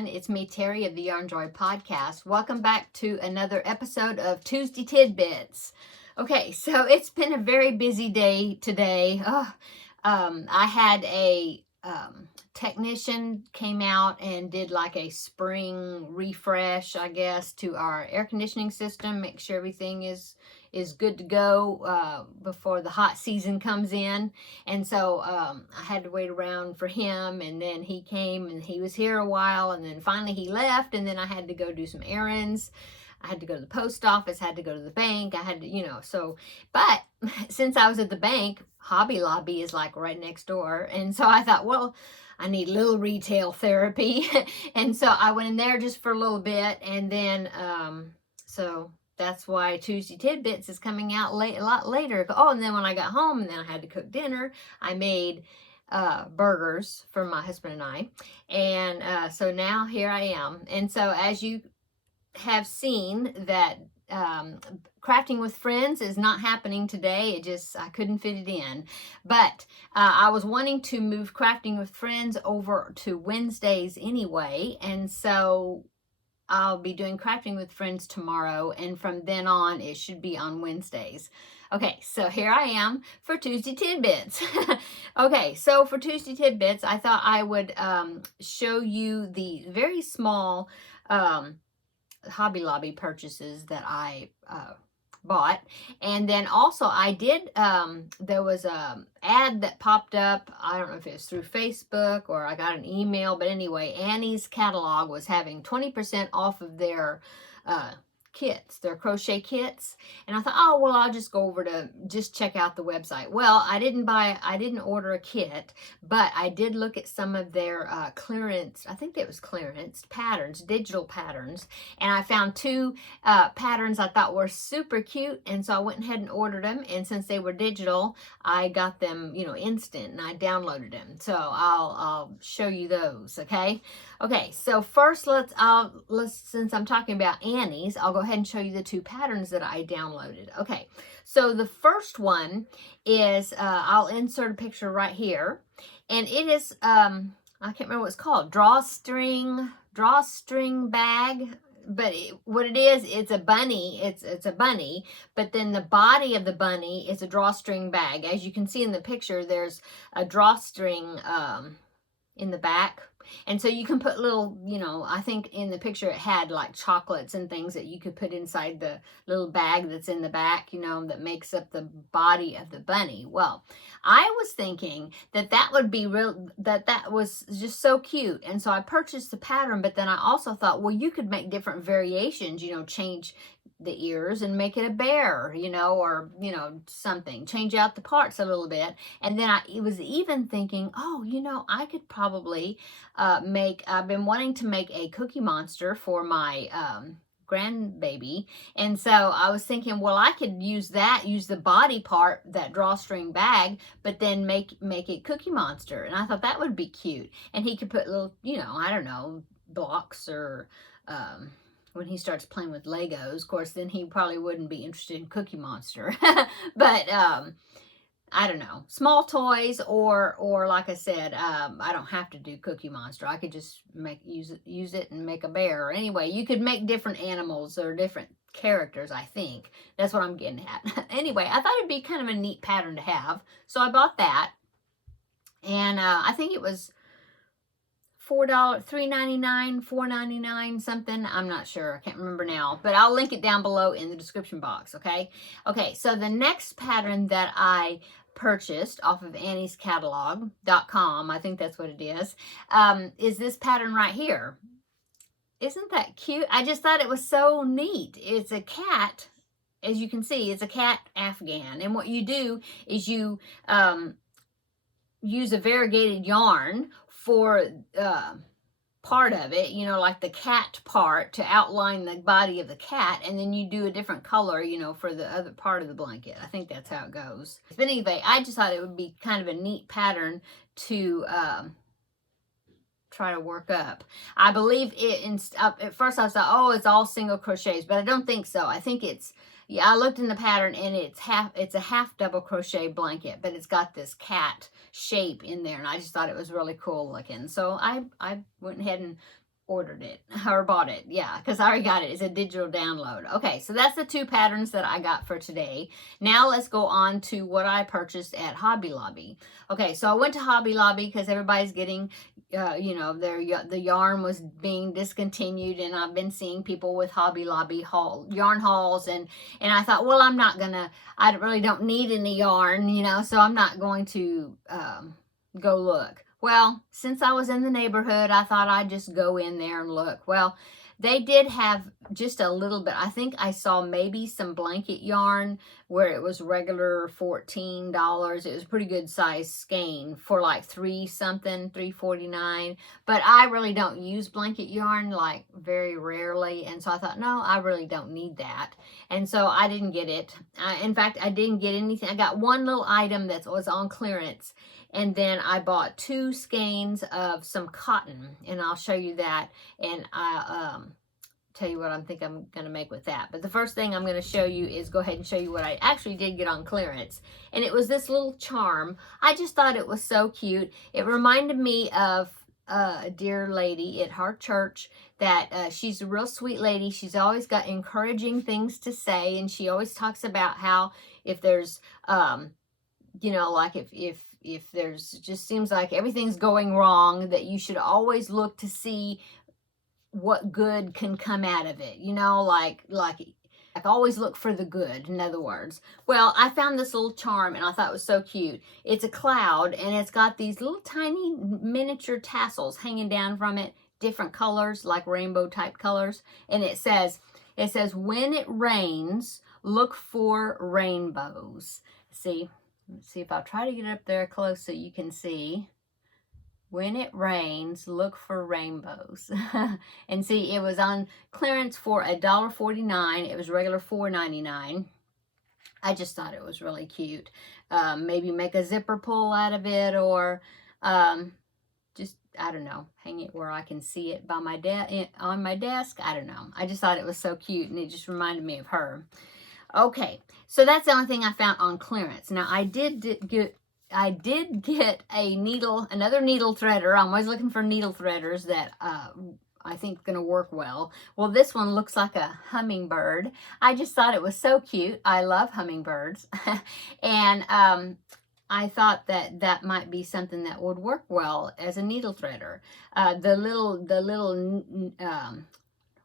everyone. It's me, Terri of the Yarnjoy podcast. Welcome back to another episode of Tuesday Tidbits. Okay, so it's been a very busy day today. I had a technician came out and did like a spring refresh, I guess, to our air conditioning system. Make sure everything is good to go before the hot season comes in. And so I had to wait around for him, and then he came and he was here a while, and then finally he left, and then I had to go do some errands. I had to go to the post office, had to go to the bank. I had to, but since I was at the bank, Hobby Lobby is like right next door. And so I thought, well, I need a little retail therapy. And so I went in there just for a little bit. And then, so that's why Tuesday Tidbits is coming out a lot later. Oh, and then when I got home and then I had to cook dinner, I made burgers for my husband and I. And so now here I am. And so as you have seen that crafting with friends is not happening today. I couldn't fit it in. But I was wanting to move crafting with friends over to Wednesdays anyway. And so I'll be doing crafting with friends tomorrow. And from then on, it should be on Wednesdays. Okay, so here I am for Tuesday Tidbits. Okay, so for Tuesday Tidbits, I thought I would show you the very small Hobby Lobby purchases that I bought. And then also I did, there was a ad that popped up. I don't know if it was through Facebook or I got an email, but anyway, Annie's catalog was having 20% off of their kits, their crochet kits. And I thought, oh, well, I'll just go over to just check out the website. Well, I didn't order a kit, but I did look at some of their clearance, I think it was clearance patterns, digital patterns. And I found two patterns I thought were super cute. And so I went ahead and ordered them. And since they were digital, I got them, instant, and I downloaded them. So I'll show you those. Okay. Okay. So first let's, since I'm talking about Annie's, I'll go ahead and show you the two patterns that I downloaded. Okay, so the first one is, I'll insert a picture right here, and it is, I can't remember what it's called, drawstring bag, but what it is, it's a bunny, it's a bunny, but then the body of the bunny is a drawstring bag. As you can see in the picture, there's a drawstring in the back. And so you can put little, I think in the picture it had like chocolates and things that you could put inside the little bag that's in the back, that makes up the body of the bunny. Well, I was thinking that would be that was just so cute. And so I purchased the pattern, but then I also thought, well, you could make different variations, change the ears and make it a bear, or, something, change out the parts a little bit. And then I was even thinking, oh, I could probably I've been wanting to make a Cookie Monster for my grandbaby. And so I was thinking, well, I could use the body part, that drawstring bag, but then make it Cookie Monster. And I thought that would be cute. And he could put little, I don't know, blocks or, when he starts playing with Legos, of course, then he probably wouldn't be interested in Cookie Monster. But I don't know, small toys, or like I said, I don't have to do Cookie Monster. I could just use it and make a bear. Anyway, you could make different animals or different characters, I think. That's what I'm getting at. Anyway, I thought it'd be kind of a neat pattern to have. So I bought that. And I think it was $4, $3.99, $4.99, something. I'm not sure. I can't remember now, but I'll link it down below in the description box. Okay. Okay. So the next pattern that I purchased off of Annie's catalog.com, I think that's what it is this pattern right here. Isn't that cute? I just thought it was so neat. It's a cat. As you can see, it's a cat Afghan. And what you do is you use a variegated yarn for part of it, like the cat part, to outline the body of the cat, and then you do a different color, for the other part of the blanket. I think that's how it goes. But anyway, I just thought it would be kind of a neat pattern to try to work up. I believe it, at first I thought, oh, it's all single crochets, but I don't think so. I think it's, I looked in the pattern and it's a half double crochet blanket, but it's got this cat shape in there, and I just thought it was really cool looking. So I went ahead and ordered it or bought it. Yeah, because I already got it. It's a digital download. Okay, so that's the 2 patterns that I got for today. Now let's go on to what I purchased at Hobby Lobby. Okay, so I went to Hobby Lobby because everybody's getting, you know, the yarn was being discontinued, and I've been seeing people with Hobby Lobby yarn hauls, and I thought, well, I really don't need any yarn, you know, so I'm not going to go look. Well, since I was in the neighborhood, I thought I'd just go in there and look. Well, they did have just a little bit. I think I saw maybe some blanket yarn where it was regular $14. It was a pretty good size skein for like $3.49. But I really don't use blanket yarn, like very rarely. And so I thought, no, I really don't need that. And so I didn't get it. In fact, I didn't get anything. I got one little item that was on clearance. And then I bought 2 skeins of some cotton, and I'll show you that, and I'll tell you what I'm going to make with that. But the first thing I'm going to show you is go ahead and show you what I actually did get on clearance. And it was this little charm. I just thought it was so cute. It reminded me of a dear lady at our church that she's a real sweet lady. She's always got encouraging things to say, and she always talks about how if there's you know, like if there's just seems like everything's going wrong, that you should always look to see what good can come out of it, you know, like always look for the good, in other words. Well, I found this little charm, and I thought it was so cute. It's a cloud, and it's got these little tiny miniature tassels hanging down from it, different colors, like rainbow type colors, and it says, when it rains, look for rainbows. See? Let's see if I'll try to get up there close so you can see. When it rains, look for rainbows. And see, it was on clearance for $1.49. It was regular $4.99. I just thought it was really cute. Maybe make a zipper pull out of it, or just, I don't know, hang it where I can see it by on my desk. I don't know. I just thought it was so cute, and it just reminded me of her. Okay, so that's the only thing I found on clearance. Now, I did get a needle, another needle threader. I'm always looking for needle threaders that I think going to work well. Well, this one looks like a hummingbird. I just thought it was so cute. I love hummingbirds. And I thought that might be something that would work well as a needle threader. The little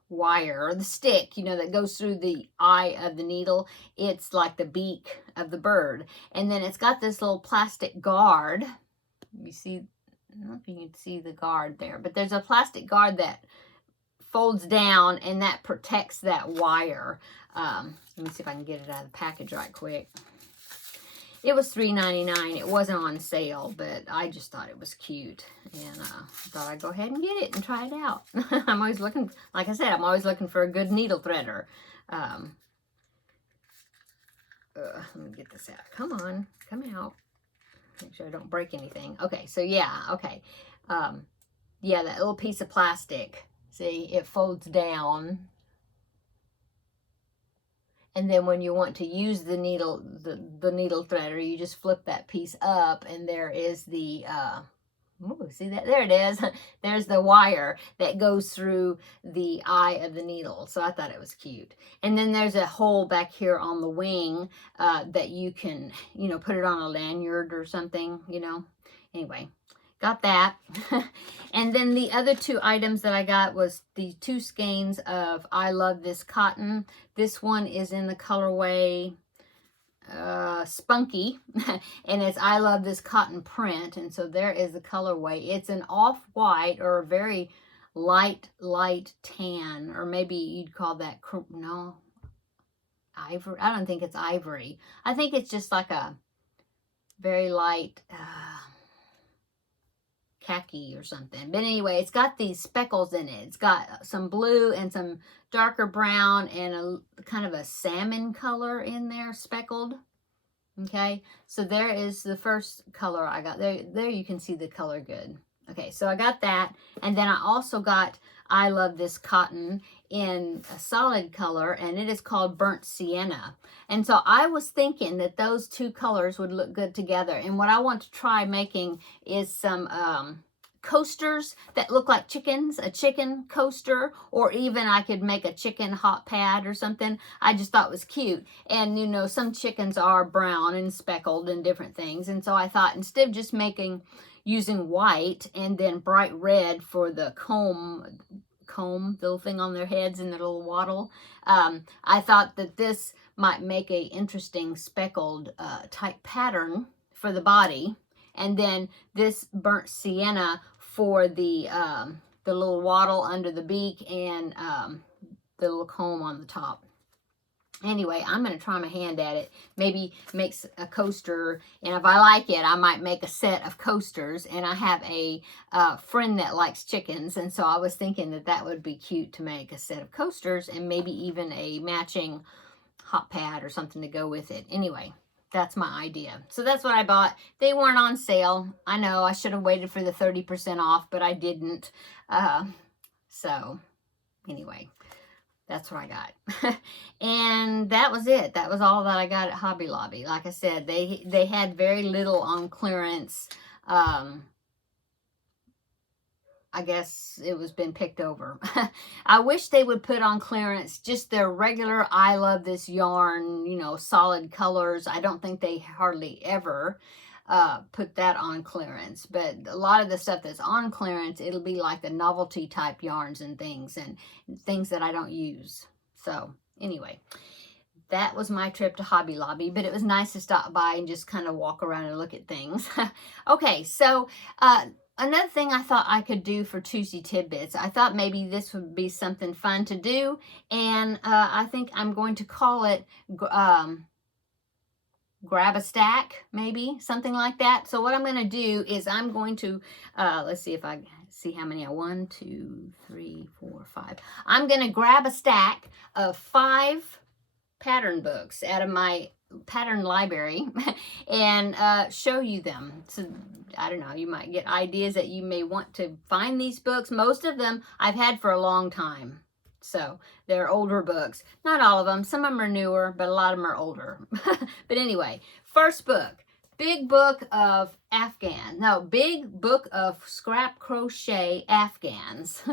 wire, or the stick, you know, that goes through the eye of the needle, it's like the beak of the bird. And then it's got this little plastic guard. You see, I don't know if you can see the guard there, but there's a plastic guard that folds down, and that protects that wire. Let me see if I can get it out of the package right quick. It was $3.99. It wasn't on sale, but I just thought it was cute, and thought I'd go ahead and get it and try it out. I'm always looking, like I said, I'm always looking for a good needle threader. Let me get this out. Come on, come out. Make sure I don't break anything. Okay, so yeah, okay. Yeah, that little piece of plastic. See, it folds down. And then when you want to use the needle, the needle threader, you just flip that piece up, and there is the, ooh, see that? There it is. There's the wire that goes through the eye of the needle. So I thought it was cute. And then there's a hole back here on the wing that you can, you know, put it on a lanyard or something, you know. Anyway, got that. And then the other 2 items that I got was the 2 skeins of I Love This Cotton. This one is in the colorway Spunky, and it's I Love This Cotton Print. And so there is the colorway. It's an off-white, or a very light tan, or maybe you'd call that, no, ivory. I don't think it's ivory. I think it's just like a very light khaki or something. But anyway, it's got these speckles in it. It's got some blue and some darker brown and a kind of a salmon color in there, speckled. Okay, so there is the first color I got. There you can see the color good. Okay, so I got that. And then I also got I Love This Cotton in a solid color, and it is called Burnt Sienna. And so I was thinking that those 2 colors would look good together. And what I want to try making is some coasters that look like chickens, a chicken coaster, or even I could make a chicken hot pad or something. I just thought it was cute. And you know, some chickens are brown and speckled and different things. And so I thought instead of just using white and then bright red for the comb, the little thing on their heads and their little wattle, I thought that this might make a interesting speckled type pattern for the body. And then this burnt sienna for the little wattle under the beak and the little comb on the top. Anyway, I'm going to try my hand at it. Maybe makes a coaster, and if I like it, I might make a set of coasters. And I have a friend that likes chickens, and so I was thinking that that would be cute to make a set of coasters and maybe even a matching hot pad or something to go with it. Anyway, that's my idea. So that's what I bought. They weren't on sale. I know I should have waited for the 30% off, but I didn't. So anyway, that's what I got. And that was it. That was all that I got at Hobby Lobby. Like I said, they had very little on clearance. I guess it was been picked over. I wish they would put on clearance just their regular I Love This Yarn, you know, solid colors. I don't think they hardly ever put that on clearance. But a lot of the stuff that's on clearance, it'll be like the novelty type yarns and things that I don't use. So anyway, that was my trip to Hobby Lobby, but it was nice to stop by and just kind of walk around and look at things. Okay, so another thing I thought I could do for Tuesday Tidbits, I thought maybe this would be something fun to do, and I think I'm going to call it Grab a Stack, maybe, something like that. So what I'm going to do is I'm going to, let's see if I see how many 1, 2, 3, 4, 5. I'm going to grab a stack of 5 pattern books out of my pattern library and show you them. So I don't know, you might get ideas that you may want to find these books. Most of them I've had for a long time, so they're older books. Not all of them, some of them are newer, but a lot of them are older. But anyway, first book, Big Book of Big Book of Scrap Crochet Afghans.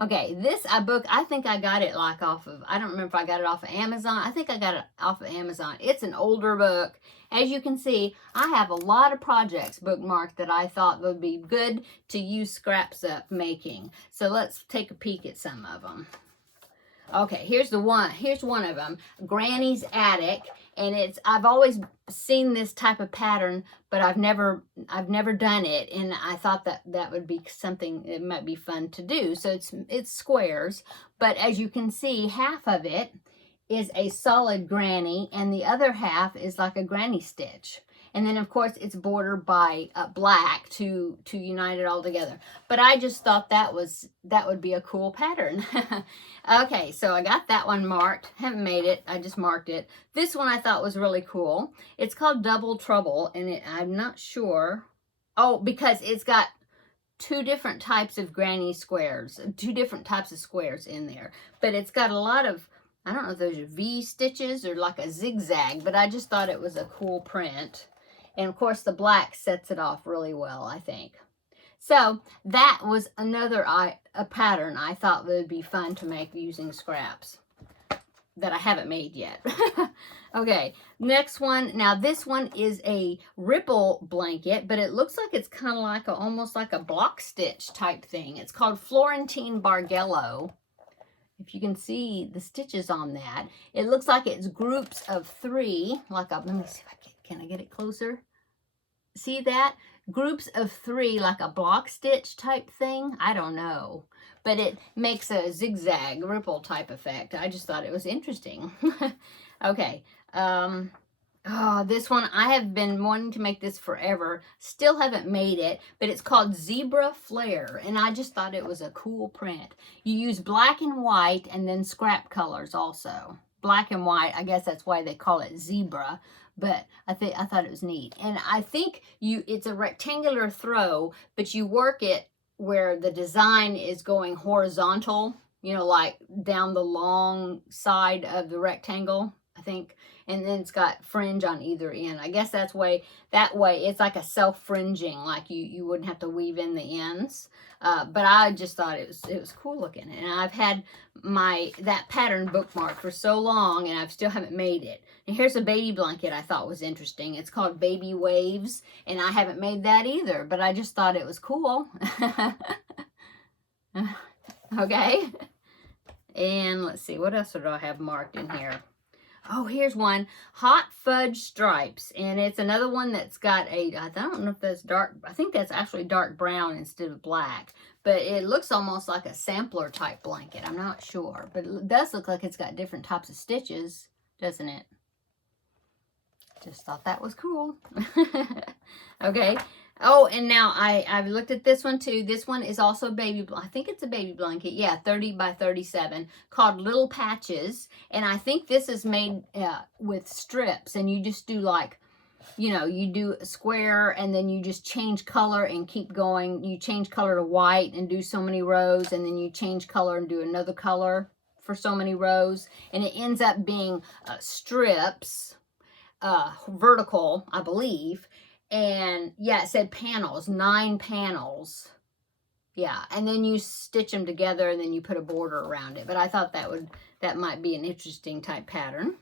Okay, this book, I think I got it like off of, I don't remember if I got it off of Amazon. I think I got it off of Amazon. It's an older book. As you can see, I have a lot of projects bookmarked that I thought would be good to use scraps up making. So let's take a peek at some of them. Okay, here's one of them, Granny's Attic, and I've always seen this type of pattern, but I've never done it, and I thought that would be something it might be fun to do. So it's squares, but as you can see, half of it is a solid granny, and the other half is like a granny stitch. And then, of course, it's bordered by black to unite it all together. But I just thought that would be a cool pattern. Okay, so I got that one marked. Haven't made it. I just marked it. This one I thought was really cool. It's called Double Trouble, and I'm not sure. Oh, because it's got 2 different types of granny squares, 2 different types of squares in there. But it's got a lot of, I don't know if those are V stitches or like a zigzag, but I just thought it was a cool print. And of course the black sets it off really well, I think. So that was another a pattern I thought would be fun to make using scraps that I haven't made yet. Okay, next one. Now this one is a ripple blanket, but it looks like it's kind of like almost like a block stitch type thing. It's called Florentine Bargello. If you can see the stitches on that, it looks like it's groups of 3. Let me see if I can I get it closer? See that? Groups of 3, like a block stitch type thing. I don't know, but it makes a zigzag ripple type effect. I just thought it was interesting. Okay. Oh, this one, I have been wanting to make this forever. Still haven't made it, but it's called Zebra Flare, and I just thought it was a cool print. You use black and white and then scrap colors also. Black and white, I guess that's why they call it zebra, but I thought it was neat. And I think it's a rectangular throw, but you work it where the design is going horizontal, you know, like down the long side of the rectangle. I I think. And then it's got fringe on either end. I guess that way it's like a self-fringing, like you wouldn't have to weave in the ends. But I just thought it was cool looking. And I've had that pattern bookmarked for so long, and I still haven't made it. And here's a baby blanket I thought was interesting. It's called Baby Waves, and I haven't made that either, but I just thought it was cool. Okay. And let's see, what else do I have marked in here? Oh, here's one, Hot Fudge Stripes. And it's another one that's got I don't know if that's dark, I think that's actually dark brown instead of black. But it looks almost like a sampler type blanket. I'm not sure. But it does look like it's got different types of stitches, doesn't it? Just thought that was cool. Okay. Oh, and now I've looked at this one too. This one is also I think it's a baby blanket. Yeah, 30 by 37, called Little Patches. And I think this is made with strips. And you just do like, you know, you do a square and then you just change color and keep going. You change color to white and do so many rows. And then you change color and do another color for so many rows. And it ends up being strips, vertical, I believe. And yeah, it said panels, 9 panels. Yeah, and then you stitch them together and then you put a border around it. But I thought that might be an interesting type pattern.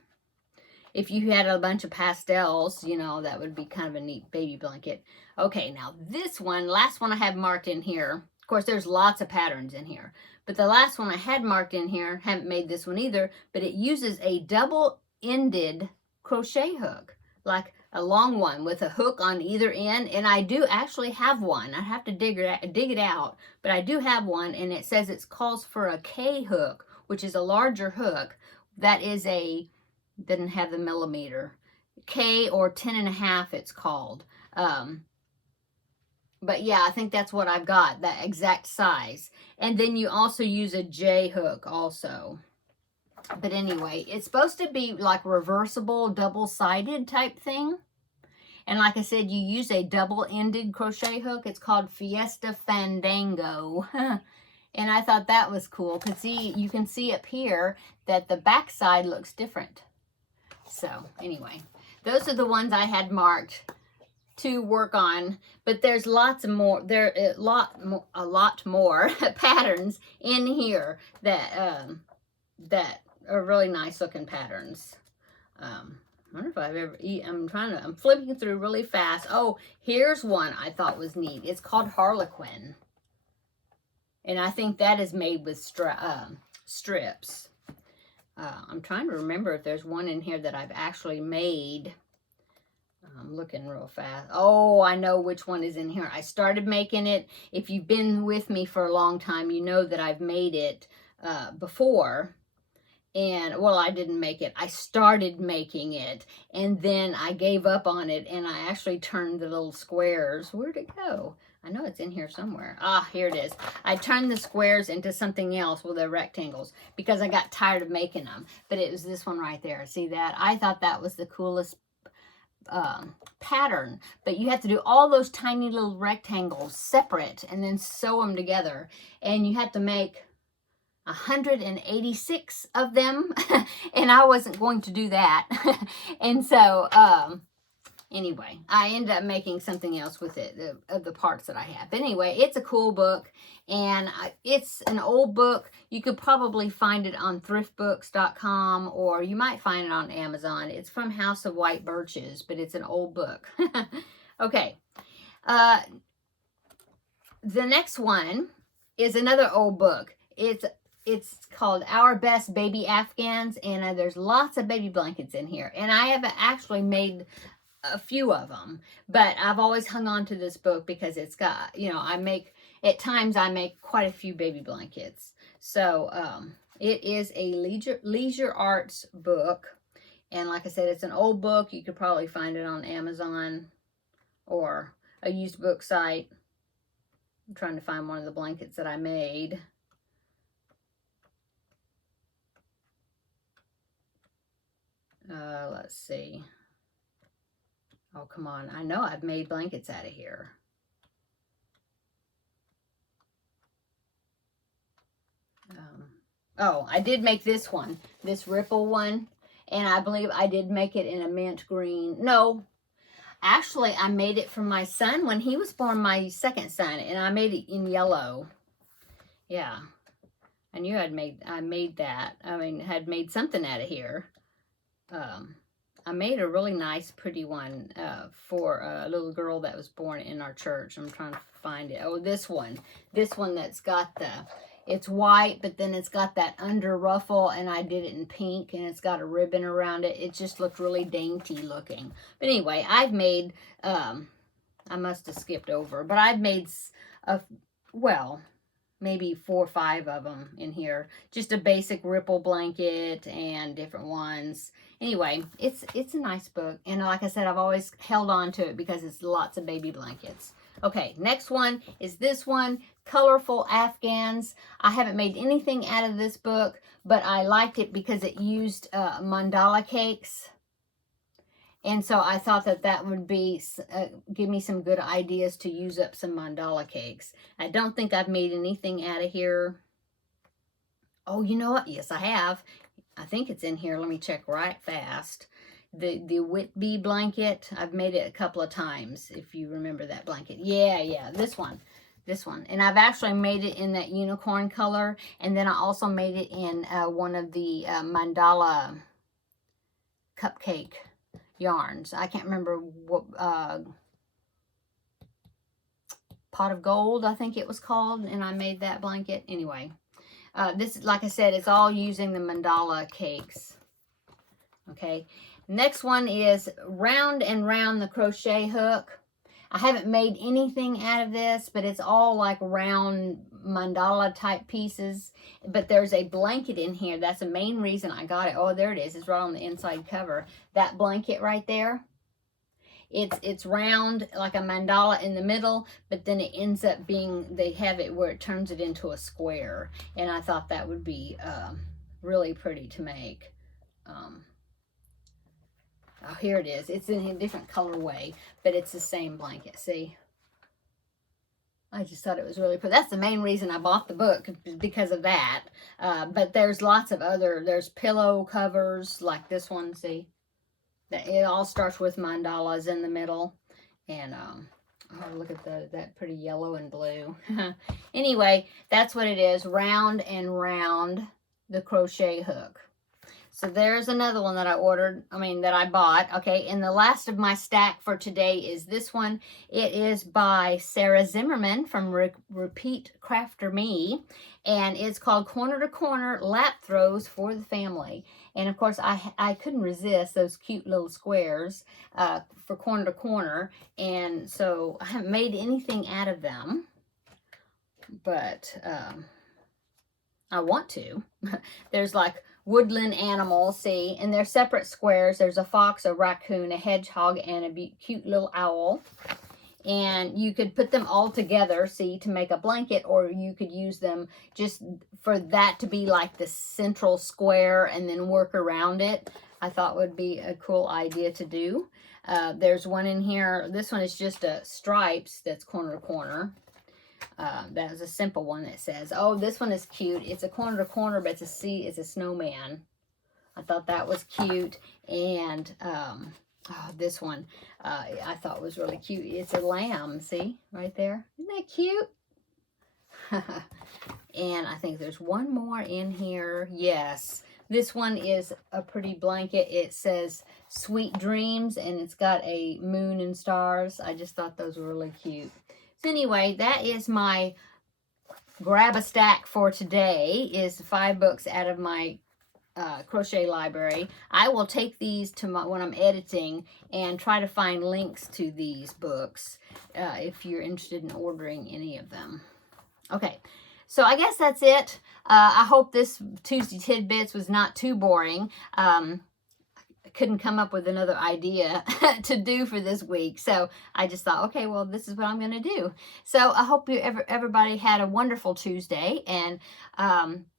If you had a bunch of pastels, you know, that would be kind of a neat baby blanket. Okay, now this one, last one I have marked in here. Of course, there's lots of patterns in here. But the last one I had marked in here, haven't made this one either, but it uses a double-ended crochet hook. Like a long one with a hook on either end, and I do actually have one. I have to dig it out, but I do have one, and it says it calls for a K hook, which is a larger hook. That is didn't have the millimeter. K or 10.5 it's called. But yeah, I think that's what I've got, that exact size. And then you also use a J hook also. But anyway, it's supposed to be like reversible, double-sided type thing. And like I said, you use a double-ended crochet hook. It's called Fiesta Fandango. And I thought that was cool because you can see up here that the back side looks different. So anyway, those are the ones I had marked to work on. But there's lots more. There are a lot more patterns in here that are really nice looking patterns. I wonder if I've ever I'm flipping through really fast. Oh, here's one I thought was neat. It's called Harlequin. And I think that is made with strips. I'm trying to remember if there's one in here that I've actually made. I'm looking real fast. Oh, I know which one is in here. I started making it. If you've been with me for a long time, you know that I've made it before. And, well, I didn't make it. I started making it, and then I gave up on it, and I actually turned the little squares. Where'd it go? I know it's in here somewhere. Ah, here it is. I turned the squares into something else with the rectangles because I got tired of making them. But it was this one right there. See that? I thought that was the coolest pattern. But you have to do all those tiny little rectangles separate and then sew them together. And you have to make 186 of them, and I wasn't going to do that. And so anyway, I ended up making something else with it, of the parts that I have. But anyway, it's a cool book, and it's an old book. You could probably find it on thriftbooks.com, or you might find it on Amazon. It's from House of White Birches, but it's an old book. Okay, the next one is another old book. It's called Our Best Baby Afghans, and there's lots of baby blankets in here. And I have actually made a few of them, but I've always hung on to this book because it's got, you know, at times I make quite a few baby blankets. So it is a leisure arts book. And like I said, it's an old book. You could probably find it on Amazon or a used book site. I'm trying to find one of the blankets that I made. Let's see. Oh, come on. I know I've made blankets out of here. Oh, I did make this one, this ripple one. And I believe I did make it in a mint green. No, actually, I made it for my son when he was born, my second son, and I made it in yellow. Yeah, I knew I made that. I mean, had made something out of here. I made a really nice, pretty one for a little girl that was born in our church. I'm trying to find it. Oh, this one that's got it's white, but then it's got that under ruffle, and I did it in pink, and it's got a ribbon around it. It just looked really dainty looking. But anyway, I've made, I must have skipped over, but I've made, well, maybe 4 or 5 of them in here. Just a basic ripple blanket and different ones. Anyway, it's a nice book. And like I said, I've always held on to it because it's lots of baby blankets. Okay, next one is this one, Colorful Afghans. I haven't made anything out of this book, but I liked it because it used mandala cakes. And so I thought that would be, give me some good ideas to use up some mandala cakes. I don't think I've made anything out of here. Oh, you know what? Yes, I have. I think it's in here. Let me check right fast. The Whitby blanket, I've made it a couple of times, if you remember that blanket. Yeah, this one. And I've actually made it in that unicorn color, and then I also made it in one of the mandala cupcake yarns. I can't remember what, Pot of Gold, I think it was called, and I made that blanket. Anyway, this, like I said, it's all using the mandala cakes. Okay, next one is Round and Round the crochet hook. I haven't made anything out of this, but it's all like round mandala type pieces. But there's a blanket in here. That's the main reason I got it. Oh, there it is. It's right on the inside cover. That blanket right there. It's round like a mandala in the middle, but then it ends up being, they have it where it turns it into a square. And I thought that would be really pretty to make. Oh, here it is. It's in a different colorway, but it's the same blanket. See? I just thought it was really pretty. That's the main reason I bought the book, because of that. But there's lots of other, there's pillow covers like this one, see? It all starts with mandalas in the middle. And, oh, look at that pretty yellow and blue. Anyway, that's what it is. Round and Round the crochet hook. So there's another one that that I bought. Okay, and the last of my stack for today is this one. It is by Sarah Zimmerman from Repeat Crafter Me, and it's called Corner to Corner Lap Throws for the Family. And of course, I couldn't resist those cute little squares for corner to corner, and so I haven't made anything out of them, but I want to. There's like woodland animals, see, and they're separate squares. There's a fox, a raccoon, a hedgehog, and a cute little owl. And you could put them all together, see, to make a blanket, or you could use them just for that to be like the central square and then work around it. I thought would be a cool idea to do. There's one in here. This one is just a stripes that's corner to corner. That was a simple one that says, oh, this one is cute. It's a corner to corner, but it's a snowman. I thought that was cute. And oh, this one I thought was really cute. It's a lamb, see, right there. Isn't that cute? And I think there's one more in here. Yes, this one is a pretty blanket. It says Sweet Dreams, and it's got a moon and stars. I just thought those were really cute. So anyway, that is my grab a stack for today, is 5 books out of my crochet library. I will take these to when I'm editing and try to find links to these books if you're interested in ordering any of them. Okay, so I guess that's it. I hope this Tuesday Tidbits was not too boring. Couldn't come up with another idea to do for this week, so I just thought, okay, well, this is what I'm going to do. So I hope everybody had a wonderful Tuesday, and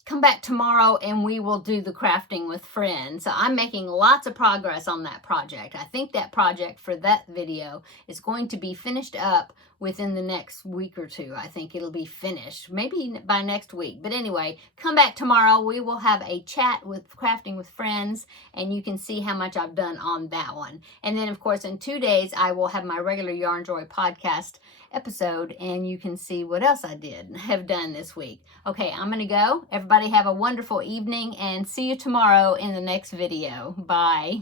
come back tomorrow and we will do the crafting with friends. So I'm making lots of progress on that project. I think that project for that video is going to be finished up within the next week or two. I think it'll be finished, maybe by next week. But anyway, come back tomorrow. We will have a chat with crafting with friends, and you can see how much I've done on that one. And then, of course, in 2 days, I will have my regular Yarnjoy podcast episode, and you can see what else I have done this week. Okay, I'm gonna go. Everybody have a wonderful evening, and see you tomorrow in the next video. Bye.